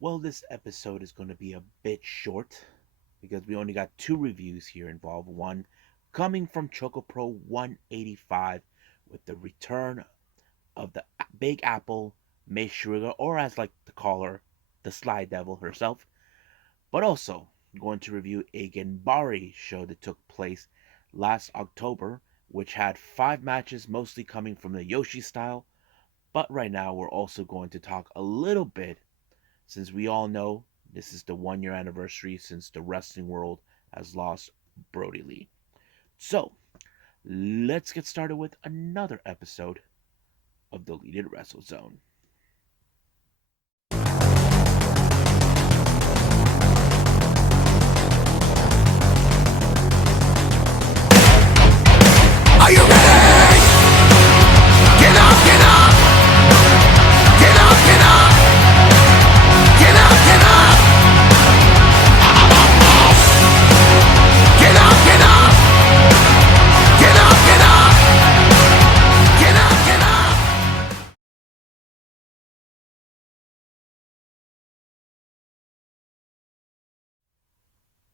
Well, this episode is going to be a bit short because we only got two reviews here involved. One coming from ChocoPro 185 with the return of the Big Apple Mei Suruga, or as like to call her, the Sly Devil herself. But also going to review a Ganbare show that took place last October, which had five matches, mostly coming from the Yoshi style. But right now, we're also going to talk a little bit since we all know this is the 1 year anniversary since the wrestling world has lost Brodie Lee. So, let's get started with another episode of Deleted Wrestle Zone. Are you ready? Get up, get up! Get up, get up! Get up, get up! Get up, get up! Get up, get up! Get up, get up!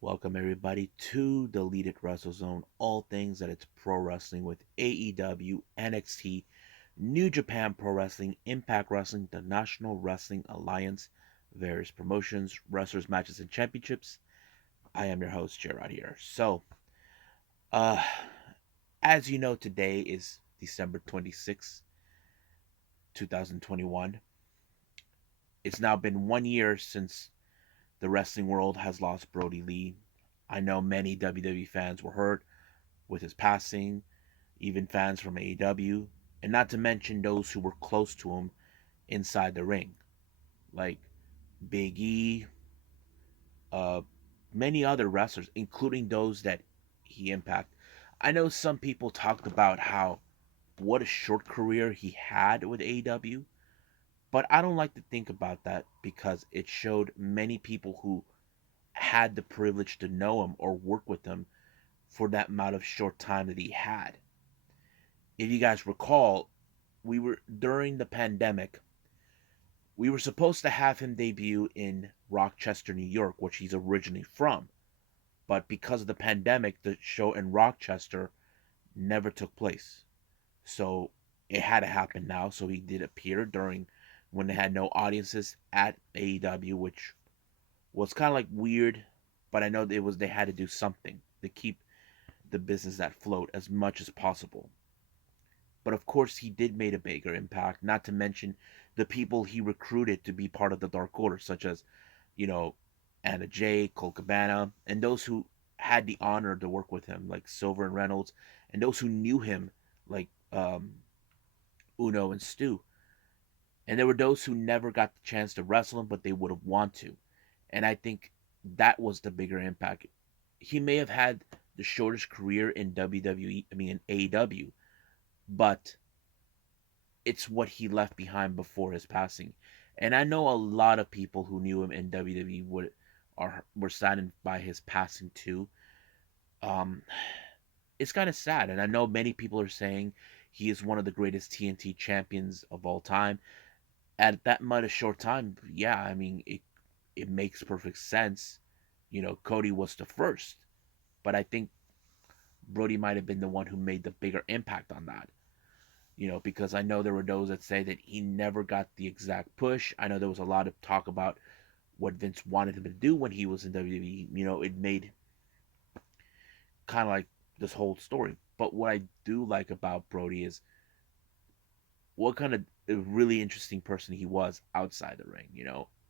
Welcome everybody to Deleted Wrestle Zone, all things that it's pro wrestling with AEW, NXT, New Japan Pro Wrestling, Impact Wrestling, the National Wrestling Alliance, various promotions, wrestlers, matches, and championships. I am your host, Gerard here. So, uh, as you know, today is December 26th, 2021. It's now been 1 year since the wrestling world has lost Brodie Lee. I know many WWE fans were hurt with his passing, even fans from AEW, and not to mention those who were close to him inside the ring, like Big E, uh, many other wrestlers, including those that he impacted. I know some people talked about how what a short career he had with AEW, but I don't like to think about that because it showed many people who had the privilege to know him or work with him for that amount of short time that he had. If you guys recall, we were during the pandemic, we were supposed to have him debut in Rochester, New York, which he's originally from. But because of the pandemic, the show in Rochester never took place. So it had to happen now. So he did appear during when they had no audiences at AEW, which was kind of like weird. But I know it was they had to do something to keep the business afloat as much as possible. But of course, he did make a bigger impact. Not to mention the people he recruited to be part of the Dark Order, such as you know Anna Jay, Cole Cabana, and those who had the honor to work with him, like Silver and Reynolds, and those who knew him, like Uno and Stu. And there were those who never got the chance to wrestle him, but they would have wanted to. And I think that was the bigger impact. He may have had the shortest career in WWE, I mean in AEW, but it's what he left behind before his passing. And I know a lot of people who knew him in WWE were saddened by his passing too. Um, it's kind of sad, and I know many people are saying he is one of the greatest TNT champions of all time. At that much a short time, yeah, I mean it makes perfect sense. Cody was the first, but I think Brody might have been the one who made the bigger impact on that. Because I know there were those that say that he never got the exact push. I know there was a lot of talk about what Vince wanted him to do when he was in WWE. It made kind of like this whole story. But what I do like about Brody is what kind of a really interesting person he was outside the ring.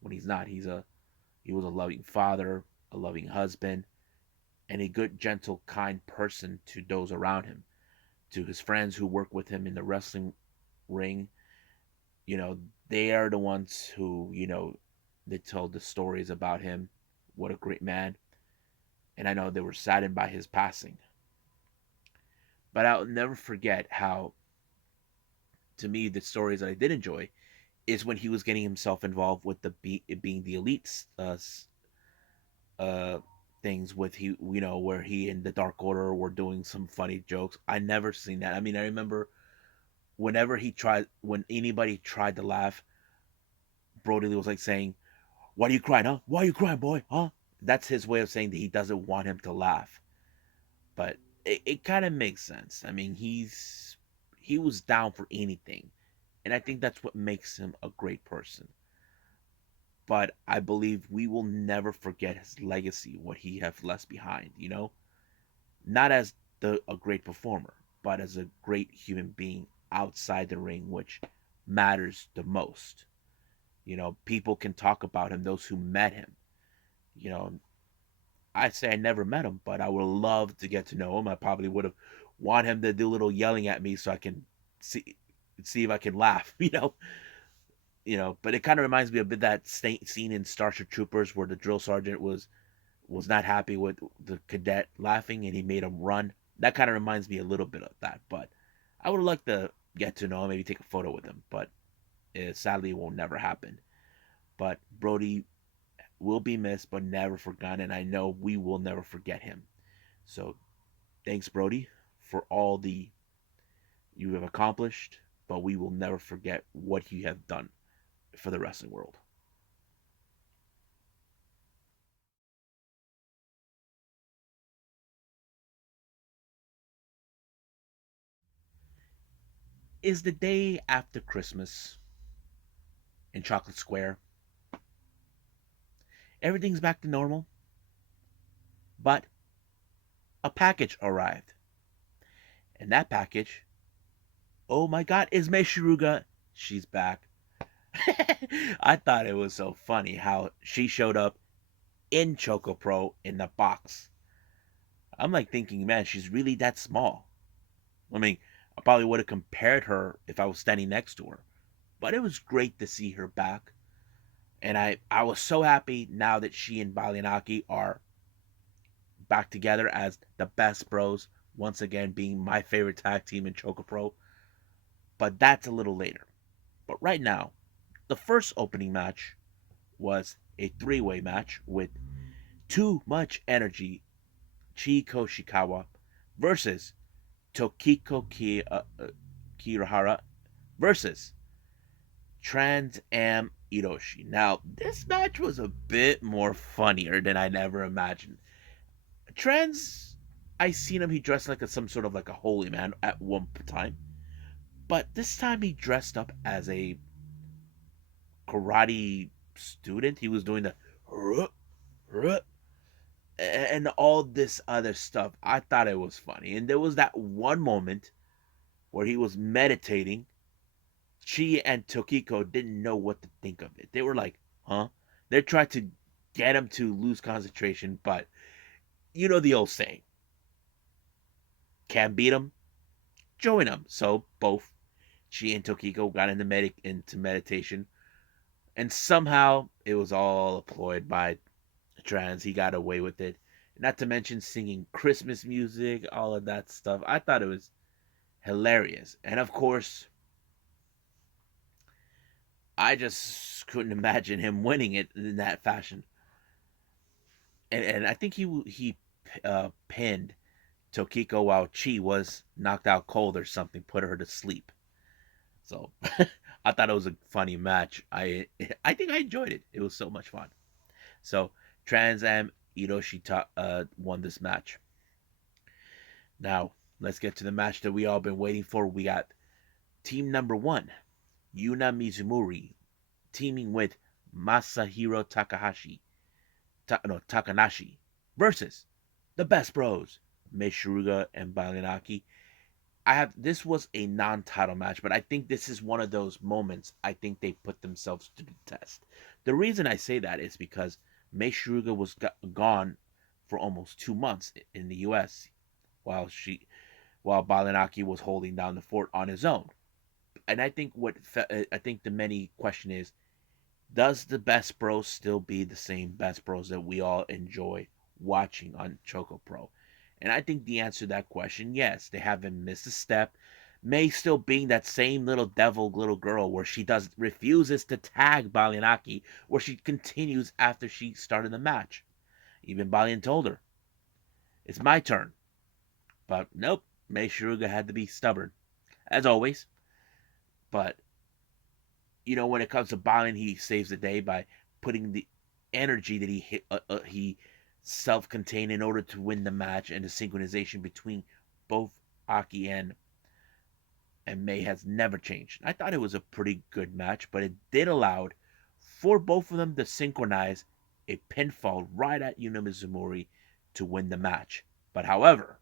When he's not, he was a loving father, a loving husband, and a good, gentle, kind person to those around him, to his friends who work with him in the wrestling ring. you know, they are the ones who, they tell the stories about him. What a great man. And I know they were saddened by his passing. But I'll never forget how, to me, the stories that I did enjoy is when he was getting himself involved with being the elites uh, things with where he and the Dark Order were doing some funny jokes. I never seen that. I mean, I remember when anybody tried to laugh, Brody Lee was like saying, Why are you crying, huh? Why are you crying, boy? Huh? That's his way of saying that he doesn't want him to laugh. But it kind of makes sense. I mean, he was down for anything, and I think that's what makes him a great person. But I believe we will never forget his legacy, what he have left behind. Not as a great performer, but as a great human being outside the ring, which matters the most. People can talk about him, those who met him. You know, I say I never met him, but I would love to get to know him. I probably would have want him to do a little yelling at me so I can see see if I can laugh. But it kind of reminds me a bit that scene in Starship Troopers where the drill sergeant was not happy with the cadet laughing and he made him run. That kind of reminds me a little bit of that. But I would like to get to know him, maybe take a photo with him. But sadly, it will never happen. But Brodie will be missed, but never forgotten. And I know we will never forget him. So thanks, Brodie, for all the you have accomplished. But we will never forget what you have done for the wrestling world. Is the day after Christmas in Chocolate Square. Everything's back to normal, but a package arrived. And that package, oh my god, is Mei Suruga. She's back. I thought it was so funny how she showed up in ChocoPro in the box. I'm like thinking, man, she's really that small. I mean, I probably would have compared her if I was standing next to her. But it was great to see her back. And I was so happy now that she and Balianaki are back together as the best bros, once again being my favorite tag team in ChocoPro. But that's a little later. But right now, the first opening match was a three-way match with Too Much Energy Chi Koshikawa versus Kirahara versus Trans Am Hiroshi. Now, this match was a bit more funnier than I'd ever imagined. Trans, I seen him. He dressed like some sort of like a holy man at one time, but this time he dressed up as a karate student. He was doing the and all this other stuff. I thought it was funny, and there was that one moment where he was meditating. Chi and Tokiko didn't know what to think of it. They were like, "Huh?" They tried to get him to lose concentration, but you know the old saying: "Can't beat him, join him." So both she and Tokiko got into meditation, and somehow it was all employed by Trans. He got away with it. Not to mention singing Christmas music, all of that stuff. I thought it was hilarious. And of course, I just couldn't imagine him winning it in that fashion. And I think he pinned Tokiko while Chi was knocked out cold or something, put her to sleep. So I thought it was a funny match. I think I enjoyed it. It was so much fun. So Trans Am Hiroshi won this match. Now let's get to the match that we all been waiting for. We got team number one, Yuna Mizumori, teaming with Masahiro Takanashi, versus the Best Bros, Mei Suruga and Balinaki. This was a non-title match, but I think this is one of those moments I think they put themselves to the test. The reason I say that is because Mei Suruga was gone for almost 2 months in the U.S. while Balinaki was holding down the fort on his own. And I think the many question is, does the Best Bros still be the same Best Bros that we all enjoy watching on ChocoPro? And I think the answer to that question, yes, they haven't missed a step. May still being that same little devil little girl where she does refuses to tag Balianaki, where she continues after she started the match. Even Balian told her, "It's my turn." But nope, Mei Suruga had to be stubborn, as always. But when it comes to Balian, he saves the day by putting energy that he self-contained in order to win the match, and the synchronization between both Aki and Mei has never changed. I thought it was a pretty good match, but it did allow for both of them to synchronize a pinfall right at Yuna Mizumori to win the match. But however,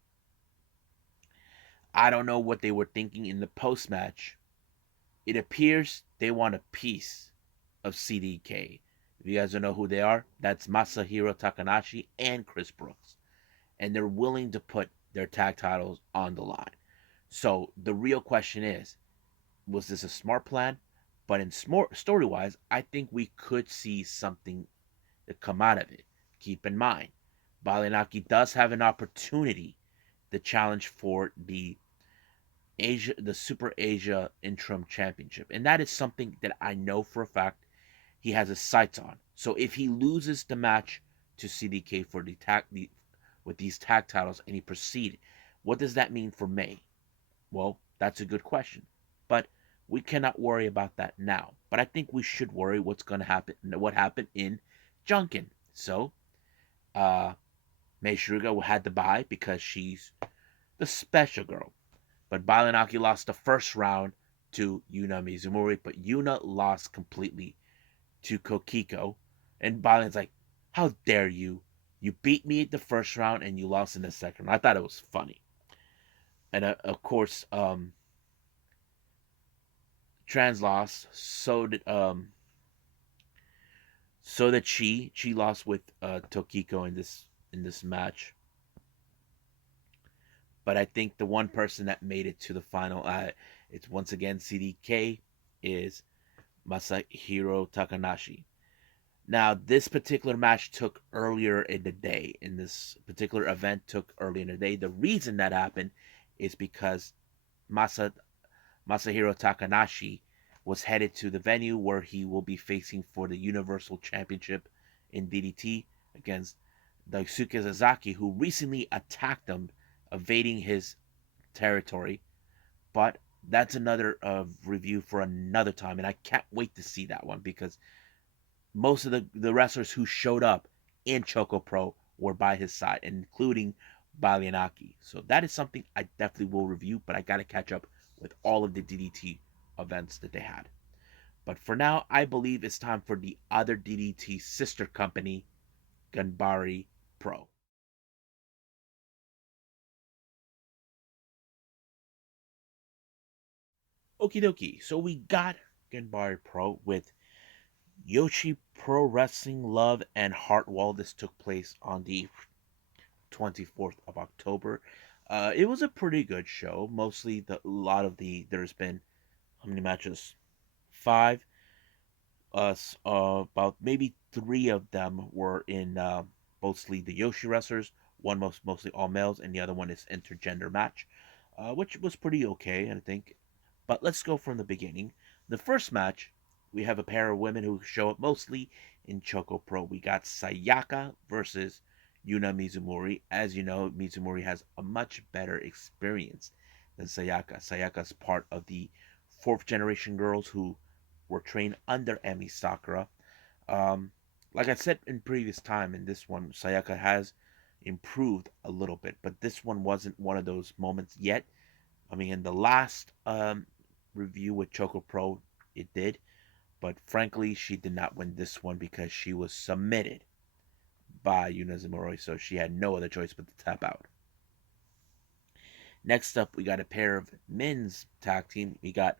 I don't know what they were thinking in the post match. It appears they want a piece of CDK. If you guys don't know who they are, that's Masahiro Takanashi and Chris Brooks. And they're willing to put their tag titles on the line. So the real question is, was this a smart plan? But in story wise, I think we could see something to come out of it. Keep in mind, Balinaki does have an opportunity to challenge for the Super Asia Interim Championship, and that is something that I know for a fact he has his sights on. So if he loses the match to CDK for with these tag titles and he proceed, what does that mean for May? Well, that's a good question, but we cannot worry about that now. But I think we should worry what's going to happen, what happened in Junkin. So, uh, Mei Suruga had to buy because she's the special girl. But Balanaki lost the first round to Yuna Mizumori, but Yuna lost completely to Kokiko. And Balan's like, how dare you? You beat me at the first round and you lost in the second. I thought it was funny. And of course, Trans lost. So did she. She lost with Tokiko in this match. But I think the one person that made it to the final, it's once again CDK, is Masahiro Takanashi. Now, this particular match took earlier in the day. In this particular event, took earlier in the day. The reason that happened is because Masa Masahiro Takanashi was headed to the venue where he will be facing for the Universal Championship in DDT against Daisuke Sasaki, who recently attacked him, evading his territory. But that's another review for another time, and I can't wait to see that one because most of the wrestlers who showed up in ChocoPro were by his side, including Balianaki. So that is something I definitely will review, but I got to catch up with all of the DDT events that they had. But for now, I believe it's time for the other DDT sister company, Ganbare Pro. Okie dokie. So we got Ganbare Pro with Yoshi Pro Wrestling Love and Heartwall. This took place on the 24th of October. It was a pretty good show. Mostly there's been how many matches? Five. About maybe three of them were in mostly the Yoshi wrestlers. One mostly all males, and the other one is intergender match, which was pretty okay, I think. But let's go from the beginning. The first match, we have a pair of women who show up mostly in Choco Pro. We got Sayaka versus Yuna Mizumori. As you know, Mizumori has a much better experience than Sayaka. Sayaka's part of the fourth generation girls who were trained under Emi Sakura. Um, like I said in previous time, in this one, Sayaka has improved a little bit, but this one wasn't one of those moments yet. I mean, in the last review with Choco Pro, it did, but frankly, she did not win this one because she was submitted by Yuna Mizumori, so she had no other choice but to tap out. Next up, we got a pair of men's tag team. We got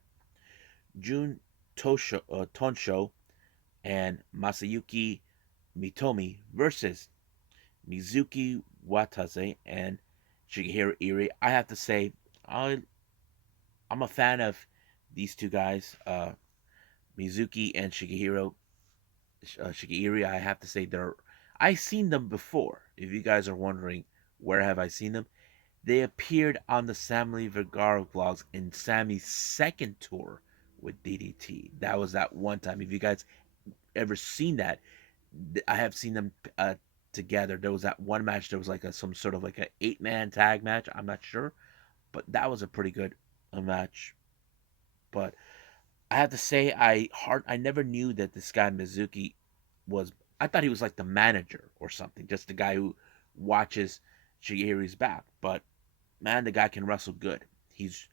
Jun Tonsho and Masayuki Mitomi versus Mizuki Watase and Shigehiro Iri. I have to say, I'm a fan of these two guys, Mizuki and Shigehiro. I have to say, I've seen them before. If you guys are wondering where have I seen them, they appeared on the Sammy Vergara vlogs in Sammy's second tour with DDT. That was that one time. If you guys ever seen that, I have seen them together. There was that one match. There was like some sort of like an 8-man tag match. I'm not sure, but that was a pretty good match. But I have to say, I never knew that this guy Mizuki was I thought he was like the manager or something, just the guy who watches Shigeru's back. But man, the guy can wrestle good. He's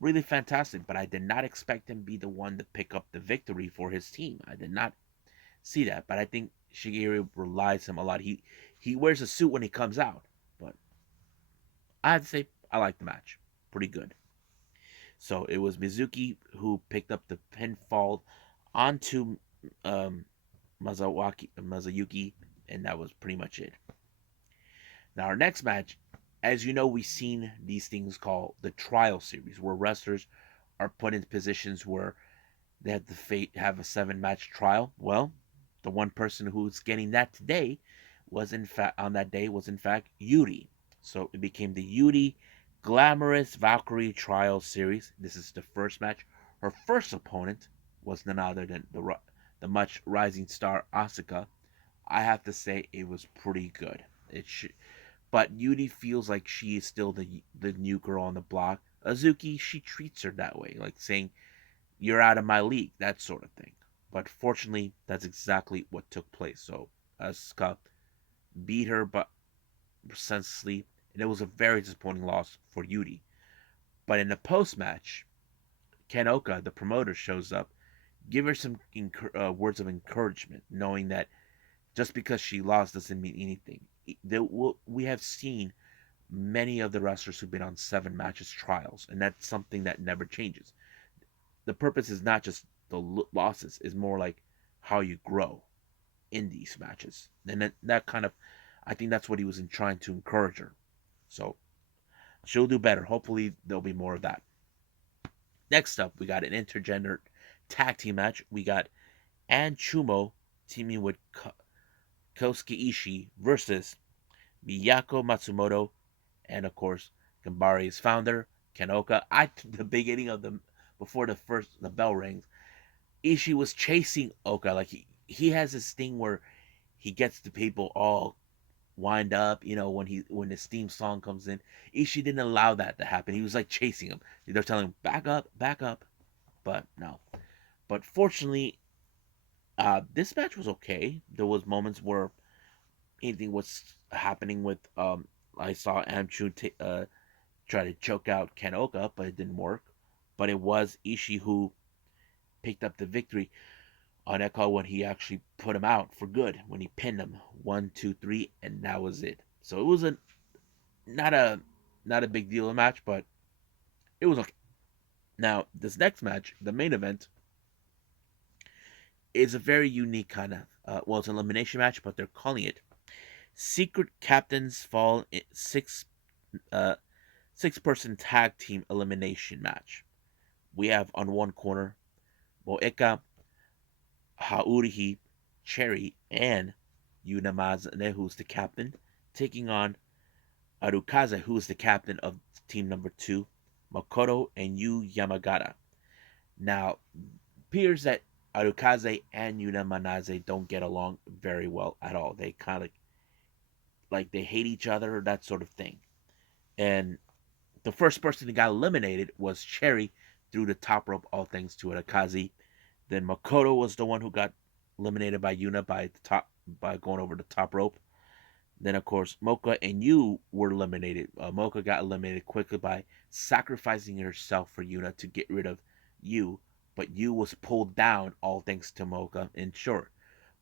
really fantastic, but I did not expect him to be the one to pick up the victory for his team. I did not see that, but I think Shigeru relies him a lot. He wears a suit when he comes out, but I have to say I like the match, pretty good. So it was Mizuki who picked up the pinfall onto um, Mazayuki, and that was pretty much it. Now our next match, as you know, we've seen these things called the trial series, where wrestlers are put in positions where they had to have a 7 match trial. Well, the one person who's getting that today was in fact on that day was in fact Yuri. So it became the Yuri Glamorous Valkyrie Trial Series. This is the first match. Her first opponent was none other than the much rising star Asuka. I have to say it was pretty good. It should, but Yuri feels like she is still the new girl on the block. Azuki, she treats her that way, like saying you're out of my league, that sort of thing. But fortunately, that's exactly what took place. So Asuka beat her, but senselessly, and it was a very disappointing loss for Yuri. But in the post match, Ken Oka, the promoter, shows up, give her some words of encouragement, knowing that just because she lost doesn't mean anything. We have seen many of the wrestlers who've been on 7 matches trials, and that's something that never changes. The purpose is not just the losses; is more like how you grow in these matches, and that kind of, I think that's what he was trying to encourage her. So she'll do better. Hopefully, there'll be more of that. Next up, we got an intergender tag team match. We got An Chumo teaming with Kosuke Ishii versus Miyako Matsumoto and of course Ganbare's founder Kenoka. The beginning of the before the bell rings, Ishii was chasing Oka. Like he has this thing where he gets the people all wind up. You know, when his theme song comes in, Ishii didn't allow that to happen. He was like chasing him. They're telling him back up, but no. But fortunately, this match was okay. There was moments where anything was happening with I saw Amchu try to choke out Kenoka, but it didn't work. But it was Ishii who picked up the victory on Echo when he actually put him out for good when he pinned him 1, 2, 3, and that was it. So it was a not a not a big deal of match, but it was okay. Now this next match, the main event, is a very unique kind of well, it's an elimination match, but they're calling it Secret Captains Fall 6 6 person tag team elimination match. We have on one corner Moeka, Haurihi, Cherry, and Yunamazane, who's the captain, taking on Arukaze, who is the captain of team number 2, Makoto and Yu Yamagata. Now, it appears that Arukaze and Yunamanaze don't get along very well at all. They kind of like they hate each other, that sort of thing. And the first person that got eliminated was Cherry through the top rope, all thanks to Arukaze. Then Makoto was the one who got eliminated by Yuna by going over the top rope. Then of course Mocha and Yu were eliminated. Mocha got eliminated quickly by sacrificing herself for Yuna to get rid of Yu, but Yu was pulled down all thanks to Mocha in short.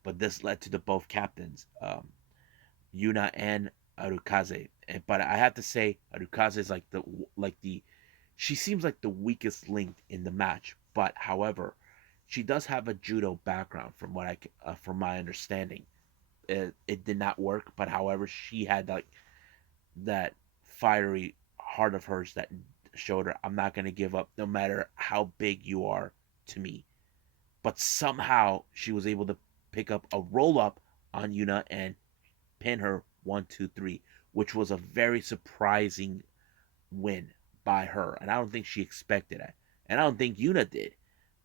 But this led to the both captains, Yuna and Arukaze. But I have to say Arukaze is like the she seems like the weakest link in the match. But however, she does have a judo background from my understanding. It did not work, but however, she had like that fiery heart of hers that showed her I'm not gonna give up no matter how big you are to me. But somehow she was able to pick up a roll up on Yuna and pin her 1, 2, 3, which was a very surprising win by her, and I don't think she expected it, and I don't think Yuna did,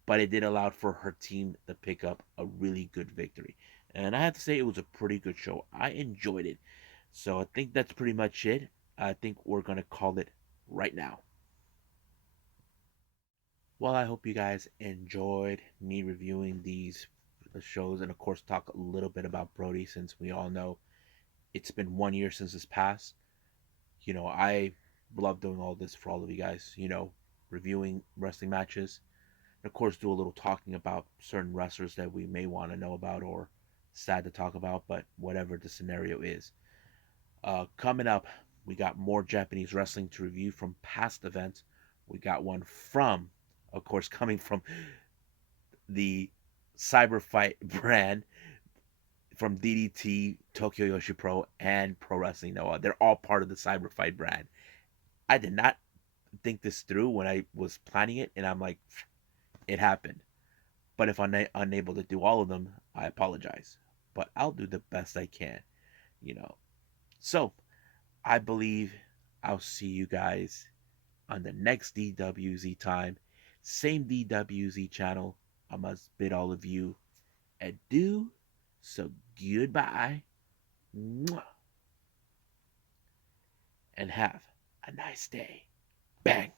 but it did allow for her team to pick up a really good victory. And I have to say, it was a pretty good show. I enjoyed it. So I think that's pretty much it. I think we're going to call it right now. Well, I hope you guys enjoyed me reviewing these the shows, and of course talk a little bit about Brodie, since we all know it's been 1 year since his pass. I love doing all this for all of you guys. Reviewing wrestling matches, and of course do a little talking about certain wrestlers that we may want to know about or sad to talk about, but whatever the scenario is. Coming up, we got more Japanese wrestling to review from past events. We got one from, of course, coming from the Cyber Fight brand, from DDT, Tokyo Yoshi Pro, and Pro Wrestling Noah. They're all part of the Cyber Fight brand. I did not think this through when I was planning it, and I'm like, it happened. But if I'm unable to do all of them, I apologize. But I'll do the best I can, you know. So I believe I'll see you guys on the next DWZ time. Same DWZ channel. I must bid all of you adieu. So goodbye. And have a nice day. Bang.